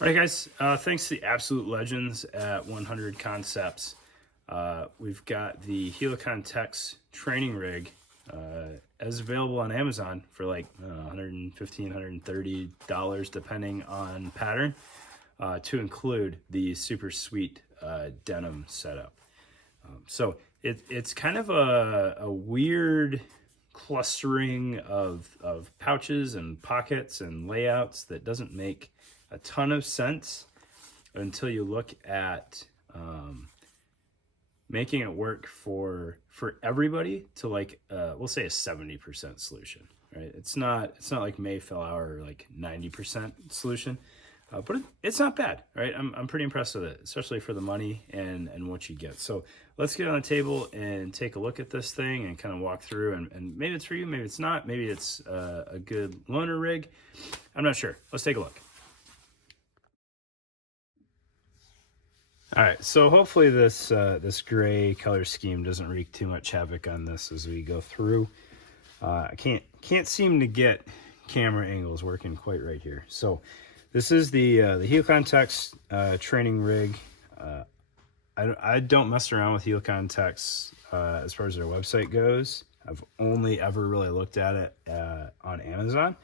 All right, guys. Thanks to the absolute legends at 100 Concepts. We've got the Helikon Tex training rig as available on Amazon for like $115, $130 depending on pattern, to include the super sweet denim setup. So it's kind of a weird clustering of pouches and pockets and layouts that doesn't make a ton of sense until you look at making it work for everybody to like we'll say a 70% solution, right? It's not like Mayflower or like 90% solution, but it's not bad, right? I'm pretty impressed with it, especially for the money and what you get. So let's get on the table and take a look at this thing and kind of walk through, and maybe it's for you, maybe it's not, maybe it's a good loaner rig. I'm not sure. Let's take a look. All right, so hopefully this this gray color scheme doesn't wreak too much havoc on this as we go through. I can't seem to get camera angles working quite right here. So this is the Helikon Tex training rig. I don't mess around with Helikon Tex as far as their website goes. I've only ever really looked at it on Amazon.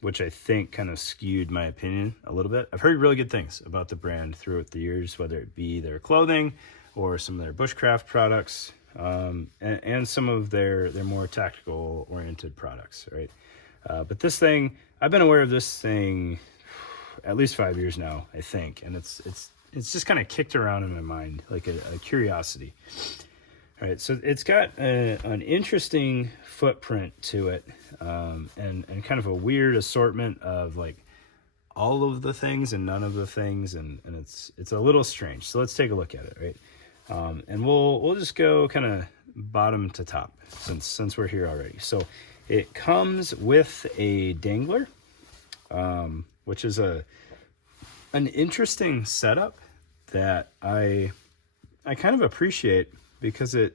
Which I think kind of skewed my opinion a little bit. I've heard really good things about the brand throughout the years, whether it be their clothing or some of their bushcraft products, and some of their more tactical oriented products, right? But this thing, I've been aware of this thing at least 5 years now, I think, and it's just kind of kicked around in my mind like a curiosity. All right, so it's got an interesting footprint to it, and kind of a weird assortment of like all of the things and none of the things, and it's a little strange. So let's take a look at it, right? And we'll just go kind of bottom to top since we're here already. So it comes with a dangler, which is an interesting setup that I kind of appreciate, because it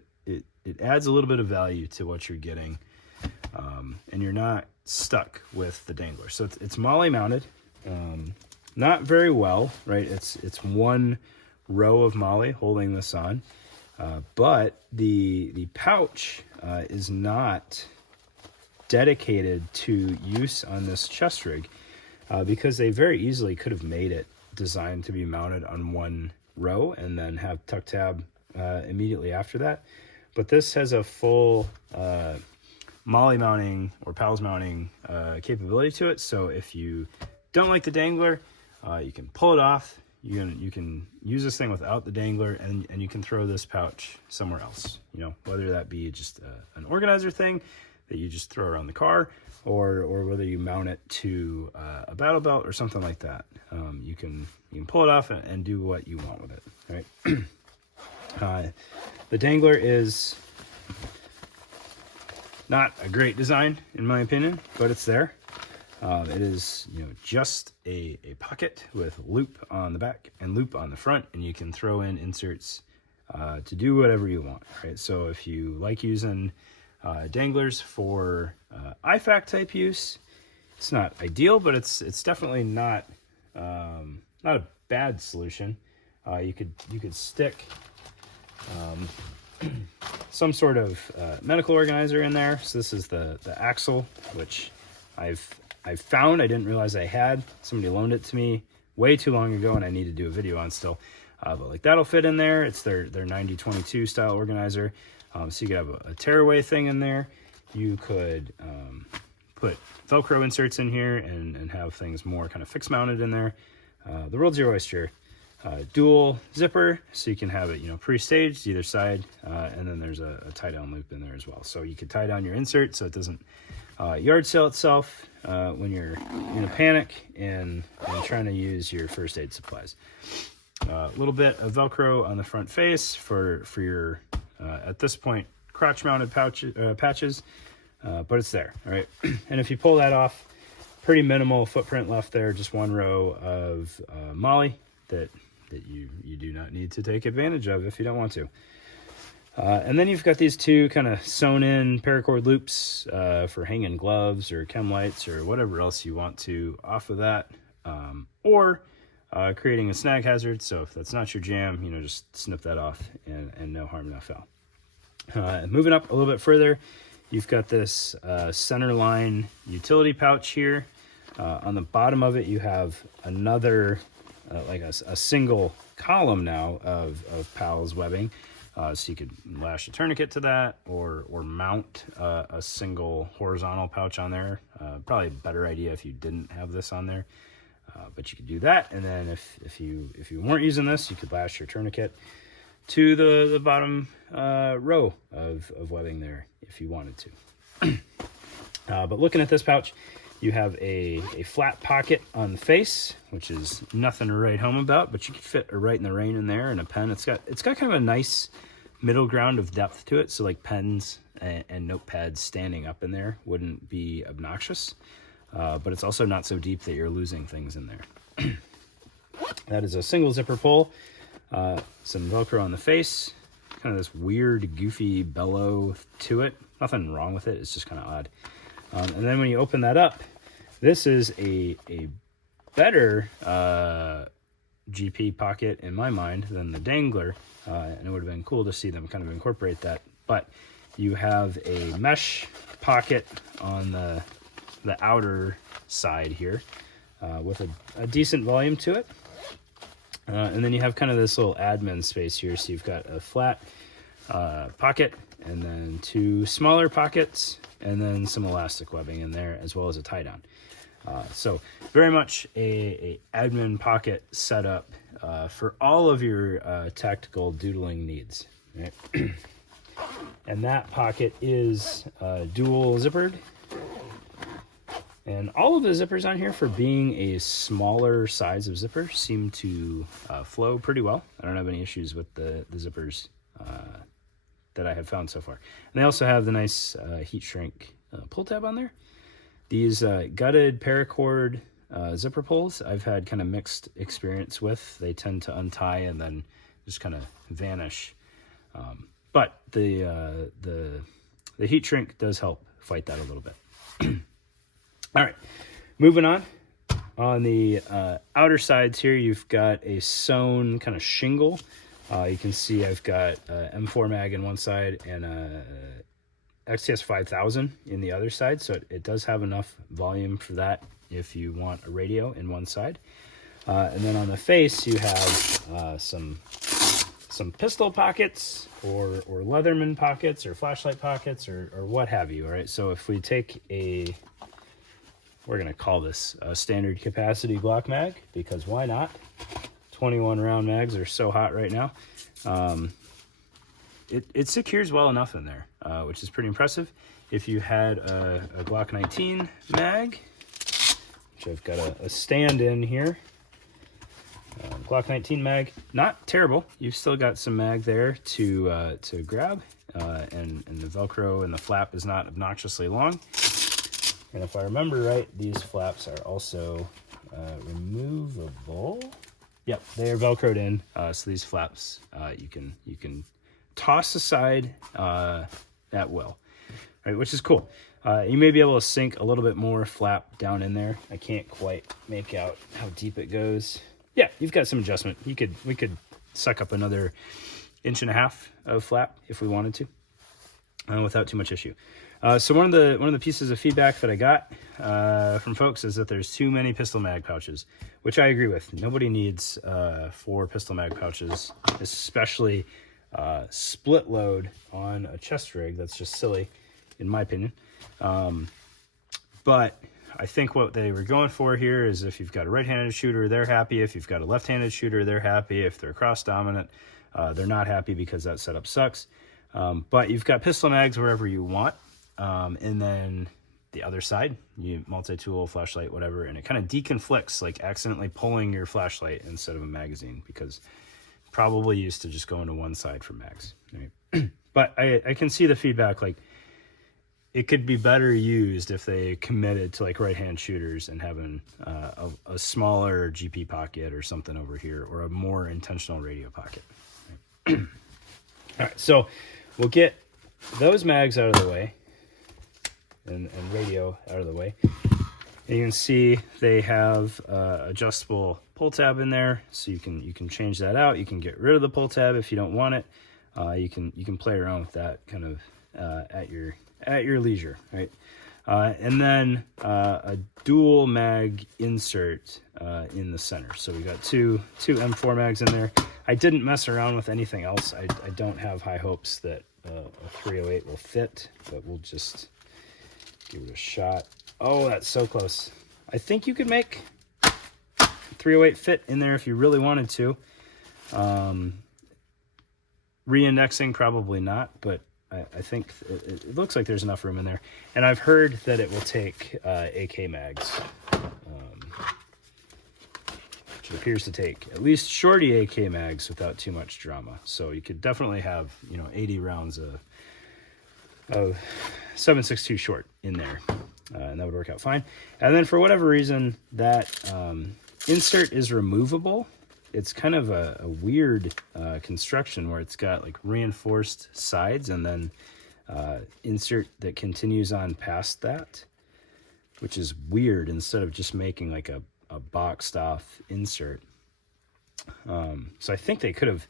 adds a little bit of value to what you're getting, and you're not stuck with the dangler. So it's MOLLE mounted, not very well, right? It's one row of MOLLE holding this on, but the pouch is not dedicated to use on this chest rig, because they very easily could have made it designed to be mounted on one row and then have tuck tab immediately after that. But this has a full MOLLE mounting or PALS mounting capability to it. So if you don't like the dangler, you can pull it off. You can use this thing without the dangler, and you can throw this pouch somewhere else. You know, whether that be just an organizer thing that you just throw around the car, or whether you mount it to a battle belt or something like that. You can pull it off and do what you want with it. Right. The dangler is not a great design in my opinion, but it's there. It is, just a pocket with loop on the back and loop on the front, and you can throw in inserts to do whatever you want, right? So if you like using danglers for IFAC type use, it's not ideal, but it's definitely not a bad solution. You could stick some sort of medical organizer in there. So this is the axle, which I've found, I didn't realize I had. Somebody loaned it to me way too long ago, and I need to do a video on still. But like that'll fit in there. It's their 9022 style organizer. So you could have a tearaway thing in there. You could put Velcro inserts in here and have things more kind of fixed mounted in there. The World's Your Oyster. Dual zipper, so you can have it, pre-staged either side, and then there's a tie-down loop in there as well. So you could tie down your insert so it doesn't yard sale itself when you're in a panic and trying to use your first aid supplies. A little bit of Velcro on the front face for your at this point crotch-mounted patches, but it's there, all right. And if you pull that off, pretty minimal footprint left there, just one row of MOLLE that you do not need to take advantage of if you don't want to. And then you've got these two kind of sewn in paracord loops for hanging gloves or chem lights or whatever else you want to off of that. or creating a snag hazard. So if that's not your jam, just snip that off, and no harm, no foul. Moving up a little bit further, you've got this center line utility pouch here. On the bottom of it, you have another, like a single column now of PALS webbing. So you could lash a tourniquet to that, or mount a single horizontal pouch on there. Probably a better idea if you didn't have this on there, but you could do that. And then if you weren't using this, you could lash your tourniquet to the bottom row of webbing there if you wanted to. But looking at this pouch, you have a flat pocket on the face, which is nothing to write home about, but you could fit a Write in the Rain in there and a pen. It's got kind of a nice middle ground of depth to it, so like pens and notepads standing up in there wouldn't be obnoxious, but it's also not so deep that you're losing things in there. That is a single zipper pull, some Velcro on the face, kind of this weird goofy bellow to it. Nothing wrong with it, it's just kind of odd. And then when you open that up, this is a better GP pocket in my mind than the Dangler, and it would have been cool to see them kind of incorporate that. But you have a mesh pocket on the outer side here with a decent volume to it. And then you have kind of this little admin space here. So you've got a flat pocket, and then two smaller pockets, and then some elastic webbing in there, as well as a tie down. So very much a admin pocket setup for all of your tactical doodling needs. Right? And that pocket is dual zippered. And all of the zippers on here, for being a smaller size of zipper, seem to flow pretty well. I don't have any issues with the zippers that I have found so far. And they also have the nice heat shrink pull tab on there. These gutted paracord zipper pulls, I've had kind of mixed experience with. They tend to untie and then just kind of vanish. But the heat shrink does help fight that a little bit. All right, moving on. On the outer sides here, you've got a sewn kind of shingle. You can see I've got M4 mag in one side and XTS 5000 in the other side, so it does have enough volume for that if you want a radio in one side. And then on the face, you have some pistol pockets or Leatherman pockets or flashlight pockets or what have you. All right, so if we take we're going to call this a standard capacity Glock mag, because why not? 21 round mags are so hot right now. It secures well enough in there, which is pretty impressive. If you had a Glock 19 mag, which I've got a stand in here, Glock 19 mag, not terrible. You've still got some mag there to grab, and the Velcro and the flap is not obnoxiously long. And if I remember right, these flaps are also removable. Yep, they are Velcroed in, so these flaps you can toss aside at will, right? Which is cool. You may be able to sink a little bit more flap down in there. I can't quite make out how deep it goes. Yeah, you've got some adjustment. We could suck up another 1.5 inches of flap if we wanted to, without too much issue. So one of the pieces of feedback that I got from folks is that there's too many pistol mag pouches, which I agree with. Nobody needs 4 pistol mag pouches, especially split load on a chest rig. That's just silly, in my opinion. But I think what they were going for here is if you've got a right-handed shooter, they're happy. If you've got a left-handed shooter, they're happy. If they're cross-dominant, they're not happy because that setup sucks. But you've got pistol mags wherever you want. And then the other side, you multi-tool, flashlight, whatever, and it kind of deconflicts, like accidentally pulling your flashlight instead of a magazine, because probably used to just going to one side for mags. Right? But I can see the feedback, like it could be better used if they committed to like right-hand shooters and having a smaller GP pocket or something over here, or a more intentional radio pocket. Right? All right, so we'll get those mags out of the way and radio out of the way. And you can see they have adjustable pull tab in there, so you can change that out. You can get rid of the pull tab if you don't want it. You can play around with that kind of at your leisure, right? And then a dual mag insert in the center. So we got two M4 mags in there. I didn't mess around with anything else. I don't have high hopes that a 308 will fit, but we'll just give it a shot. Oh, that's so close. I think you could make 308 fit in there if you really wanted to. Re-indexing, probably not, but I think it looks like there's enough room in there. And I've heard that it will take AK mags, which it appears to take at least shorty AK mags without too much drama. So you could definitely have, 80 rounds of 7.62 short in there, and that would work out fine. And then for whatever reason, that insert is removable. It's kind of a weird construction where it's got like reinforced sides and then insert that continues on past that, which is weird, instead of just making like a boxed off insert. So I think they could have,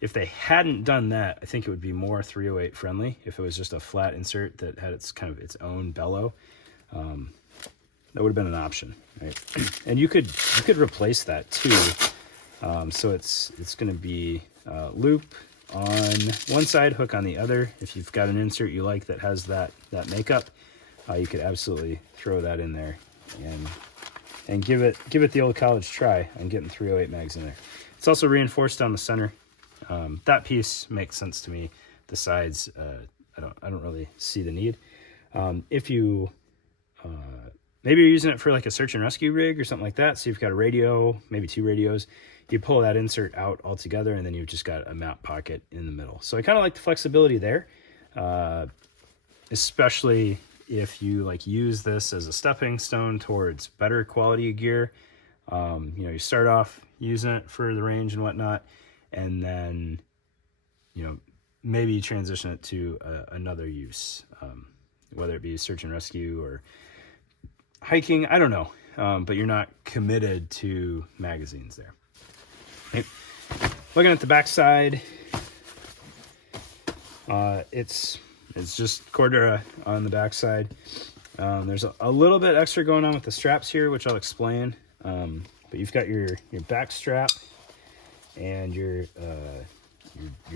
if they hadn't done that, I think it would be more 308 friendly if it was just a flat insert that had its kind of its own bellow. That would have been an option, right? And you could replace that too. So it's going to be loop on one side, hook on the other. If you've got an insert you like that has that makeup, you could absolutely throw that in there and give it the old college try on getting 308 mags in there. It's also reinforced down the center. That piece makes sense to me. The sides, I don't really see the need. If you maybe you're using it for like a search and rescue rig or something like that, so you've got a radio, maybe two radios, you pull that insert out altogether, and then you've just got a mount pocket in the middle. So I kind of like the flexibility there, especially if you like use this as a stepping stone towards better quality gear. You start off using it for the range and whatnot, and then maybe you transition it to another use, whether it be search and rescue or hiking, I don't know, but you're not committed to magazines there. Okay. Looking at the back side, it's just Cordura on the back side. There's a little bit extra going on with the straps here, which I'll explain. But you've got your back strap and your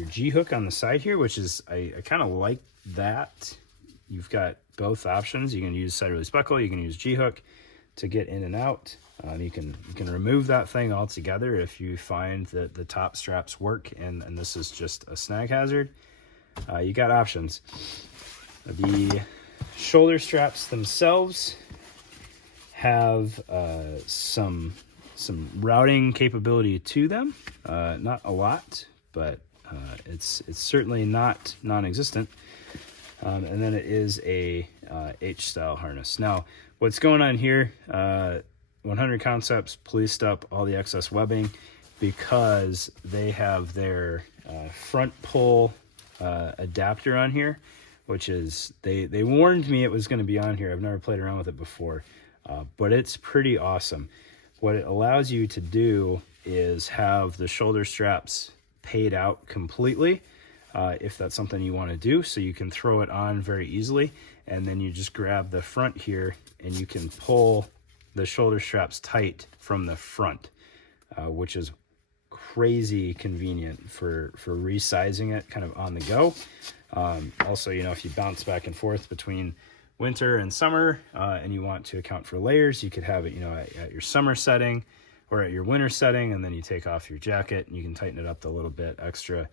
G hook on the side here, which is I kind of like that. You've got both options. You can use side release buckle, you can use G hook to get in and out. You can remove that thing altogether if you find that the top straps work and this is just a snag hazard. You got options. The shoulder straps themselves have some routing capability to them. Not a lot, but it's certainly not non-existent. And then it is a H-style harness. Now, what's going on here, 100 Concepts policed up all the excess webbing because they have their front pull adapter on here, which is, they warned me it was going to be on here. I've never played around with it before, but it's pretty awesome. What it allows you to do is have the shoulder straps paid out completely, if that's something you want to do, so you can throw it on very easily, and then you just grab the front here and you can pull the shoulder straps tight from the front, which is crazy convenient for resizing it kind of on the go. Also, if you bounce back and forth between winter and summer, and you want to account for layers, you could have it at your summer setting or at your winter setting, and then you take off your jacket and you can tighten it up a little bit extra.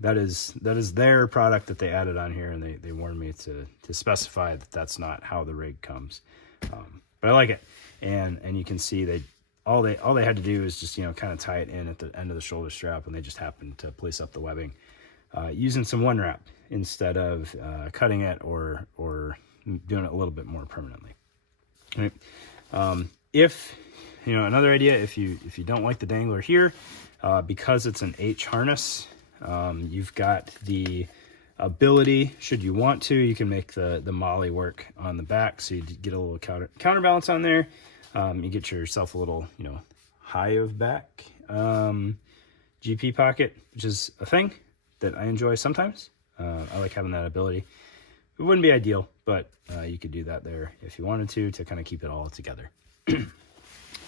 That is their product that they added on here, and they warned me to specify that that's not how the rig comes. But I like it, and you can see all they had to do is just kind of tie it in at the end of the shoulder strap, and they just happened to place up the webbing using some one wrap instead of cutting it or doing it a little bit more permanently. Right. If another idea, if you don't like the dangler here, because it's an H harness, you've got the ability. Should you want to, you can make the molly work on the back, so you get a little counterbalance on there. You get yourself a little, you know, high of back GP pocket, which is a thing that I enjoy sometimes. I like having that ability. It wouldn't be ideal, but you could do that there if you wanted to kind of keep it all together.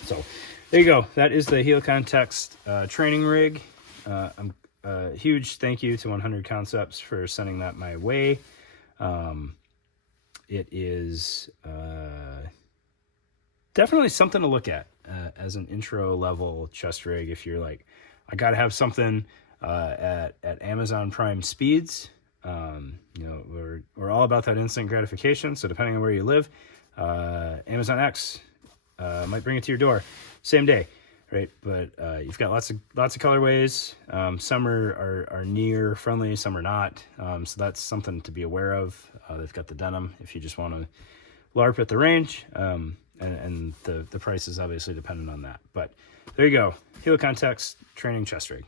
So there you go. That is the Helikon Text training rig. A huge thank you to 100 Concepts for sending that my way. It is definitely something to look at as an intro level chest rig. If you're like, I got to have something at Amazon Prime speeds. You know, we're all about that instant gratification. So depending on where you live, Amazon X might bring it to your door same day, right? But you've got lots of colorways. Some are near friendly, some are not. So that's something to be aware of. They've got the denim if you just want to LARP at the range, and the price is obviously dependent on that. But there you go, Helikon Text training chest rig.